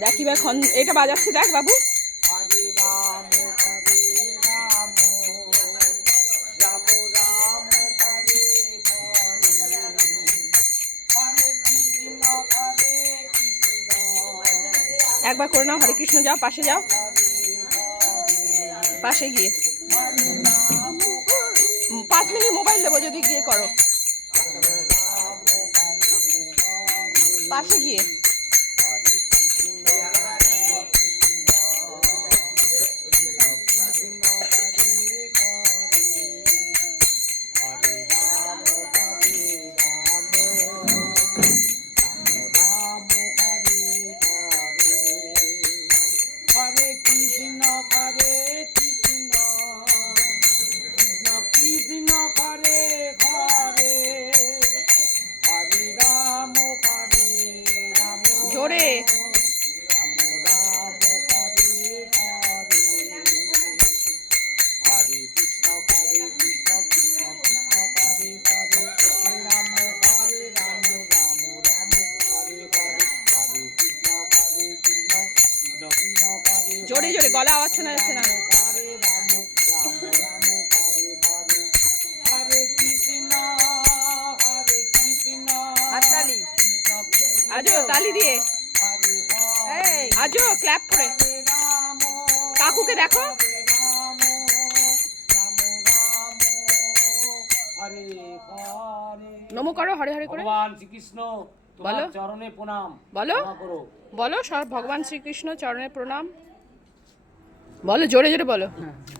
দেখ কীভাবে খন এটা বাজাচ্ছে দেখ বাবু। একবার করে নাও হরে কৃষ্ণ যাও পাশে যাও। পাশে গিয়ে। দেবো যদি গিয়ে করো। পাশে গিয়ে। হরে জোরে জোরে গলা আওয়াজ শোনা যাচ্ছে না। আজো তালি দিয়ে। আজো ক্ল্যাপ করে। কাকুকে দেখো। রাম রাম রাম হরে হরে নমো করো হরে হরে করে। ভগবান শ্রীকৃষ্ণ বলো। চরণে প্রণাম। বলো। বলো সব ভগবান শ্রীকৃষ্ণ চরণে প্রণাম। বলো জোরে জোরে বলো।